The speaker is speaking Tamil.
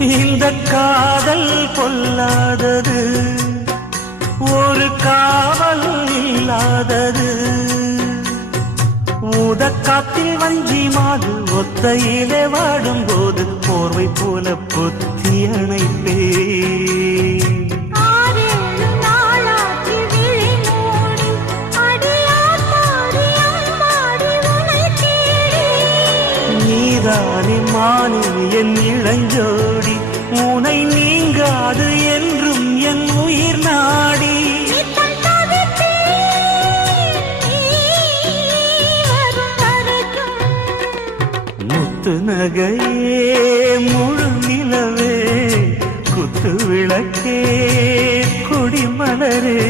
இந்த காதல் பொல்லாதது ஒரு காவல் இல்லாதது. ஊதக்காத்தில் வஞ்சி மாது ஒத்தையிலே வாடும்போது போர்வை போல புத்தி அணைப்பே நீதானே மானே என் நீங்காது என்றும் என் உயிர் நாடி. முத்து நகையே முழு நிலவே குத்து விளக்கே கொடிமலரே